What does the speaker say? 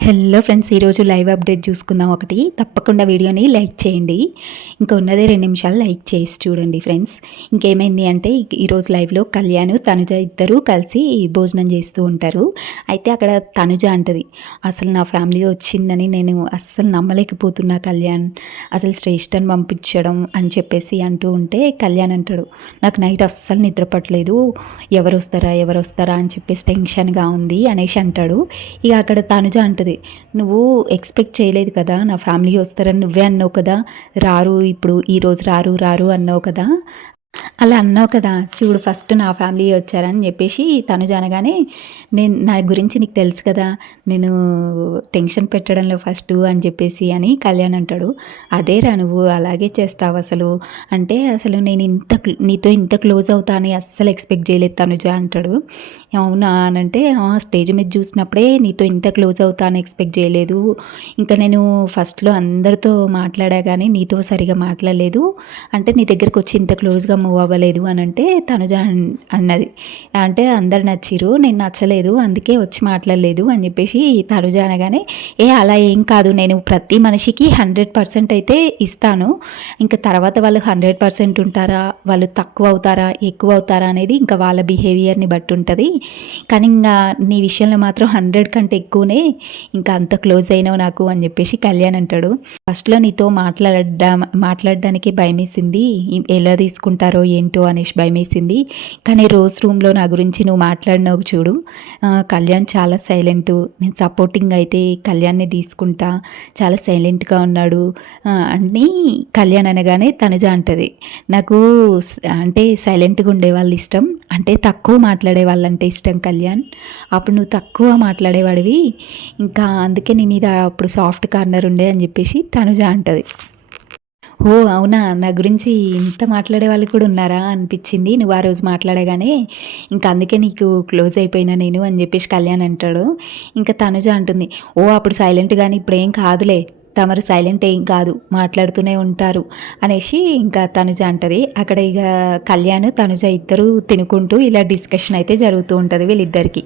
Hello friends, ఈరోజు live update చూసుకుందాం. ఒకటి తప్పకుండా వీడియోని లైక్ చేయండి. ఇంకా ఉన్నదే 2 నిమిషాలు లైక్ చేసి చూడండి ఫ్రెండ్స్. ఇంకేమైంది అంటే ఈరోజు లైవ్లో కళ్యాణ్ తనుజ ఇద్దరు కలిసి భోజనం చేస్తూ ఉంటారు. అయితే అక్కడ తనుజ అంటది, అసలు నా ఫ్యామిలీ వచ్చిందని నేను అస్సలు నమ్మలేకపోతున్నా కళ్యాణ్, అసలు శ్రేష్టని పంపించడం అని చెప్పేసి అంటూ ఉంటే కళ్యాణ్ అంటాడు, నాకు నైట్ అస్సలు నిద్ర పట్టలేదు, ఎవరు వస్తారా అని చెప్పేసి టెన్షన్గా ఉంది అనేసి అంటాడు. ఇక అక్కడ తనుజ అంటది, నువ్వు ఎక్స్పెక్ట్ చేయలేదు కదా నా ఫ్యామిలీ వస్తారని, నువ్వే అన్నావు కదా రారు, ఇప్పుడు ఈరోజు రారు అన్నావు కదా, అలా అన్నావు కదా, చూడు ఫస్ట్ నా ఫ్యామిలీ వచ్చారని చెప్పేసి తనుజ అనగానే, నా గురించి నీకు తెలుసు కదా, నేను టెన్షన్ పెట్టడంలో ఫస్ట్ అని చెప్పేసి అని కళ్యాణ్ అంటాడు. అదేరా నువ్వు అలాగే చేస్తావు అసలు, అంటే అసలు నేను నీతో ఇంత క్లోజ్ అవుతా అని అస్సలు ఎక్స్పెక్ట్ చేయలేదు తనుజ అంటాడు. అవునా అని అంటే, స్టేజ్ మీద చూసినప్పుడే నీతో ఇంత క్లోజ్ అవుతా అని ఎక్స్పెక్ట్ చేయలేదు, ఇంకా నేను ఫస్ట్లో అందరితో మాట్లాడా కానీ నీతో సరిగా మాట్లాడలేదు, అంటే నీ దగ్గరికి వచ్చి ఇంత క్లోజ్గా మూవ్ అవ్వలేదు అని అంటే తనుజ అన్నది. అంటే అందరు నచ్చిరు, నేను నచ్చలేదు అందుకే వచ్చి మాట్లాడలేదు అని చెప్పేసి తనుజ అనగానే, అలా ఏం కాదు, నేను ప్రతి మనిషికి 100% అయితే ఇస్తాను, ఇంకా తర్వాత వాళ్ళు 100% ఉంటారా, వాళ్ళు తక్కువ అవుతారా ఎక్కువ అవుతారా అనేది ఇంకా వాళ్ళ బిహేవియర్ని బట్టి ఉంటుంది, కానీ ఇంకా నీ విషయంలో మాత్రం 100 కంటే ఎక్కువనే, ఇంకా అంత క్లోజ్ అయినావు నాకు అని చెప్పేసి కళ్యాణ్ అంటాడు. ఫస్ట్లో నీతో మాట్లాడడానికి భయమేసింది, ఎలా తీసుకుంటారో ఏంటో అనేసి భయమేసింది, కానీ రోజ్ రూమ్లో నా గురించి నువ్వు మాట్లాడినావు చూడు, కళ్యాణ్ చాలా సైలెంట్, నేను సపోర్టింగ్ అయితే కళ్యాణ్ని తీసుకుంటా, చాలా సైలెంట్గా ఉన్నాడు అని కళ్యాణ్ అనగానే తనుజ అంటది, నాకు అంటే సైలెంట్గా ఉండే వాళ్ళు ఇష్టం, అంటే తక్కువ మాట్లాడే వాళ్ళంటే ఇష్టం కళ్యాణ్, అప్పుడు నువ్వు తక్కువ మాట్లాడేవాడివి, ఇంకా అందుకే నీ మీద అప్పుడు సాఫ్ట్ కార్నర్ ఉండే అని చెప్పేసి తనుజ అంటది. ఓ అవునా, నా గురించి ఇంత మాట్లాడే వాళ్ళు కూడా ఉన్నారా అనిపించింది నువ్వు ఆ రోజు మాట్లాడగానే, ఇంకా అందుకే నీకు క్లోజ్ అయిపోయినా నేను అని చెప్పేసి కళ్యాణ్ అంటాడు. ఇంకా తనుజ అంటుంది, అప్పుడు సైలెంట్ కానీ ఇప్పుడు ఏం కాదులే, తమరు సైలెంట్ ఏం కాదు మాట్లాడుతూనే ఉంటారు అనేసి ఇంకా తనుజ అంటది. అక్కడ ఇక కళ్యాణ్ తనుజ ఇద్దరు తినుకుంటూ ఇలా డిస్కషన్ అయితే జరుగుతూ ఉంటుంది వీళ్ళిద్దరికి.